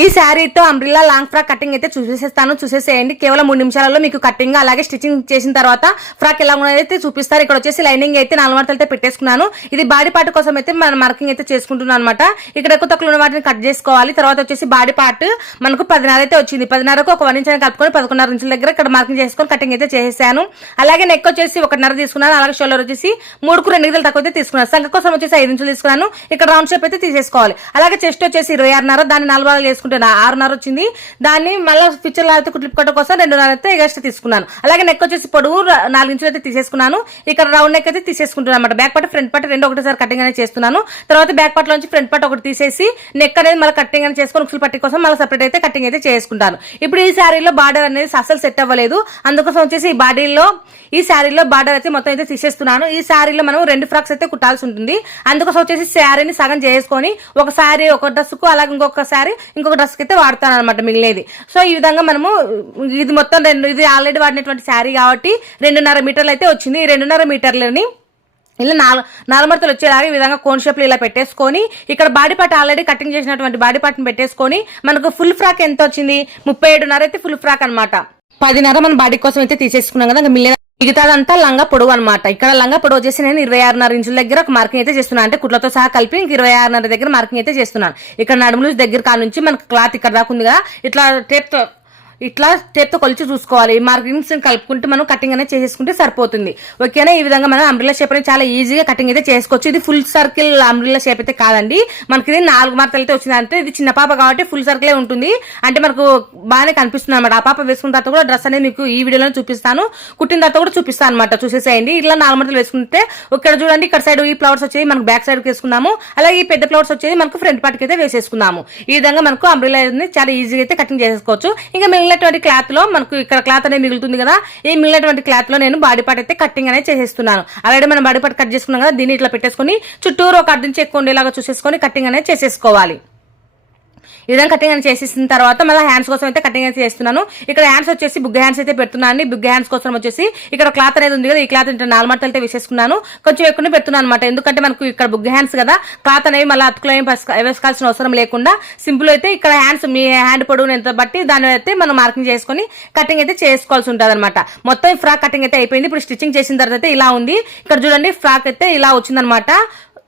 ఈ శారీతో umbrella long frock cutting అయితే చూసేసేయండి. కేవలం 3 నిమిషాలలో మీకు కటింగ్ అలాగే స్టిచ్చింగ్ చేసిన తర్వాత ఫ్రాక్ ఎలా ఉన్నదైతే చూపిస్తారు. ఇక్కడ వచ్చేసి లైనింగ్ అయితే 4 మడతలతో పెట్టేసుకున్నాను. ఇది బాడీ పార్ట్ కోసం అయితే మనం మార్కింగ్ అయితే చేసుకుంటున్నాను అనమాట. ఇక్కడ ఎక్కువ తక్కువ ఉన్న వాటిని కట్ చేసుకోవాలి. తర్వాత వచ్చేసి బాడీ పార్ట్ మనకు 10.5 అయితే వచ్చింది. 10.5కు ఒక 1 ఇంచ్ కలుపుకొని 11.5 ఇంచుల దగ్గర ఇక్కడ మార్కింగ్ చేసుకొని కటింగ్ అయితే చేసేసాను. అలాగే నెక్ వచ్చేసి 1.5 తీసుకున్నాను. అలాగే షోల్డర్ వచ్చేసి 3కు 2 గీతలు తక్కువ అయితే తీసుకున్నాను. సంఖ కోసం వచ్చేసి 5 ఇంచులు తీసుకున్నాను. ఇక్కడ రౌండ్ షేప్ అయితే తీసేసుకోవాలి. అలాగే చెస్ట్ వచ్చేసి 26.5, దాన్ని 4 భాగాలు చేసుకుంటే 6.5 వచ్చింది. దాన్ని మళ్ళీ పిక్చర్ అయితే కుట్లిపుకోట కోసం 2.5 అయితే ఎక్స్ట్రా తీసుకున్నాను. అలాగే నెక్ వచ్చేసి పొడవు 4 ఇంచులు అయితే తీసేసుకున్నాను. ఇక్కడ రౌండ్ నెక్ అయితే తీసేసుకుంటున్నాను అనమాట. బ్యాక్ పార్ట్ ఫ్రంట్ పార్ట్ రెండు ఒకటేసారి కటింగ్ అనేది చేస్తున్నాను. తర్వాత బ్యాక్ పార్ట్ నుంచి ఫ్రంట్ పార్ట్ ఒకటి తీసేసి నెక్ అనేది మళ్ళీ కటింగ్ అనేది చేసుకొని ఉక్సులు పట్టి కోసం మళ్ళీ సపరేట్ అయితే కటింగ్ అయితే చేసుకుంటాను. ఇప్పుడు ఈ శారీలో బార్డర్ అనేది అసలు సెట్ అవ్వలేదు. అందుకోసం వచ్చేసి ఈ శారీలో బార్డర్ అయితే మొత్తం అయితే తీసేస్తున్నాను. ఈ శారీలో మనం 2 ఫ్రాక్స్ అయితే కుట్టాల్సి ఉంటుంది. అందుకోసం వచ్చేసి శారీని సగం చేసుకొని ఒక శారీ ఒక డ్రెస్ కు అలాగే ఇంకొక శారీ ఇంకొక డ్రెస్ కి అయితే వాడతాను అనమాట మిగిలేది. సో ఈ విధంగా మనము ఇది మొత్తం ఇది ఆల్రెడీ వాడినటువంటి శారీ కాబట్టి 2.5 మీటర్లు అయితే వచ్చింది. ఈ 2.5 మీటర్లని ఇలా 4 మడతలు వచ్చేలాగా ఈ విధంగా కోన్ షేప్ లో ఇలా పెట్టేసుకొని ఇక్కడ బాడీ పార్ట్ ఆల్రెడీ కటింగ్ చేసినటువంటి బాడీ పార్ట్ ని పెట్టేసుకొని మనకు ఫుల్ ఫ్రాక్ ఎంత వచ్చింది 37.5 అయితే ఫుల్ ఫ్రాక్ అనమాట. 10.5 మన బాడీ కోసం అయితే తీసేసుకున్నాం కదా. మిగతాదంతా లంగా పొడవు అనమాట. ఇక్కడ లంగా పొడవు వచ్చేసి నేను 26.5 ఇంచుల దగ్గర ఒక మార్కింగ్ అయితే చేస్తున్నాను. అంటే కుట్లతో సహా కలిపి 26.5 దగ్గర మార్కింగ్ అయితే చేస్తున్నాను. ఇక్కడ నడుములు దగ్గర కాడ నుంచి మనకు క్లాత్ ఇక్కడ దాకా ఉంది కదా, ఇట్లా టేప్తో కొలిచి చూసుకోవాలి. ఈ మార్కింగ్స్ కలుపుకుంటూ మనం కటింగ్ అనేది చేసేసుకుంటే సరిపోతుంది. ఓకేనా. ఈ విధంగా మనం అంబ్రిల్లా షేప్ అనేది చాలా ఈజీగా కటింగ్ అయితే చేసుకోవచ్చు. ఇది ఫుల్ సర్కిల్ అంబ్రిల్లా షేప్ అయితే కాదండి. మనకి ఇది 4 మడతలు అయితే వచ్చింది. అంటే ఇది చిన్న పాప కాబట్టి ఫుల్ సర్కిలే ఉంటుంది. అంటే మనకు బాగానే కనిపిస్తుంది అనమాట. ఆ పాప వేసుకున్న తర్వాత కూడా డ్రెస్ అనేది మీకు ఈ వీడియోలో చూపిస్తాను, కుట్టిన తర్వాత కూడా చూపిస్తాను అనమాట. చూసేసేయండి. ఇట్లా 4 మడతలు వేసుకుంటే ఇక్కడ చూడండి, ఇక్కడ సైడ్ ఈ ఫ్లవర్స్ వచ్చేది మనకు బ్యాక్ సైడ్ వేసుకున్నాము. అలాగే ఈ పెద్ద ఫ్లవర్స్ వచ్చేది మనకు ఫ్రంట్ పార్ట్ కి అయితే వేసేసుకున్నాము. ఈ విధంగా మనకు అంబ్రిల్లా చాలా ఈజీగా అయితే కటింగ్ చేసుకోవచ్చు. ఇంకా మిగిలినటువంటి క్లాత్ లో మనకు ఇక్కడ క్లాత్ అనేది మిగులుతుంది కదా, ఈ మిగిలినటువంటి క్లాత్ లో నేను బాడీ పార్ట్ అయితే కటింగ్ అనేది చేసేస్తున్నాను. ఆల్రెడీ మనం బాడీ పార్ట్ కట్ చేసుకున్నాం కదా, దీన్ని ఇట్లా పెట్టేసుకుని చుట్టూరు ఒక 1/2 ఇంచ్ ఎక్కువ ఉండేలాగా చూసేసుకొని కటింగ్ అనేది చేసేసుకోవాలి. ఈ విధంగా కటింగ్ అని చేసేసిన తర్వాత మళ్ళీ హ్యాండ్స్ కోసం అయితే కటింగ్ అయితే చేస్తున్నాను. ఇక్కడ హ్యాండ్స్ వచ్చేసి బుగ్గ హ్యాండ్స్ అయితే పెడుతున్నాను. బుగ్గ హ్యాండ్స్ కోసం వచ్చేసి ఇక్కడ క్లాత్ అనేది ఉంది కదా, ఈ క్లాత్ 4 మడతలు అయితే వేసేసుకున్నాను. కొంచెం ఎక్కువ పెడుతున్నాను అనమాట. ఎందుకంటే మనకు ఇక్కడ బుగ్గ హ్యాండ్స్ కదా, క్లాత్ అనేవి మళ్ళీ అతుకులో వేసుకోవాల్సిన అవసరం లేకుండా సింపుల్ అయితే ఇక్కడ హ్యాండ్స్ మీ హ్యాండ్ పొడవును ఎంత బట్టి దాన్ని అయితే మనం మార్కింగ్ చేసుకుని కటింగ్ అయితే చేసుకోవాల్సి ఉంటుంది అనమాట. మొత్తం ఈ ఫ్రాక్ కటింగ్ అయితే అయిపోయింది. ఇప్పుడు స్టిచ్చింగ్ చేసిన తర్వాత అయితే ఇలా ఉంది. ఇక్కడ చూడండి ఫ్రాక్ అయితే ఇలా వచ్చిందనమాట.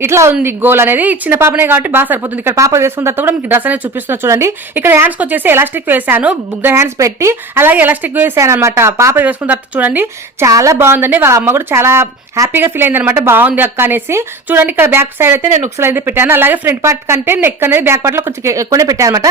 ఇట్లా ఉంది గోల్ అనేది. చిన్న పాపనే కాబట్టి బాగా సరిపోతుంది. ఇక్కడ పాప వేసుకున్న తర్వాత కూడా మీకు డ్రెస్ అనేది చూపిస్తున్నా చూడండి. ఇక్కడ హ్యాండ్స్ వచ్చేసి ఎలాస్టిక్ వేసాను, బుగ్గ హ్యాండ్స్ పెట్టి అలాగే ఎలాస్టిక్ వేసాను అనమాట. పాప వేసుకున్న తర్వాత చూడండి చాలా బాగుందండి. వాళ్ళ అమ్మ కూడా చాలా హ్యాపీగా ఫీల్ అయింది అనమాట, బాగుంది అక్క అనేసి. చూడండి ఇక్కడ బ్యాక్ సైడ్ అయితే నేను ఉక్సలు అయితే పెట్టాను. అలాగే ఫ్రంట్ పార్ట్ కంటే నెక్ అనేది బ్యాక్ పార్ట్ లో కొంచెం ఎక్కువనే పెట్టాను అనమాట.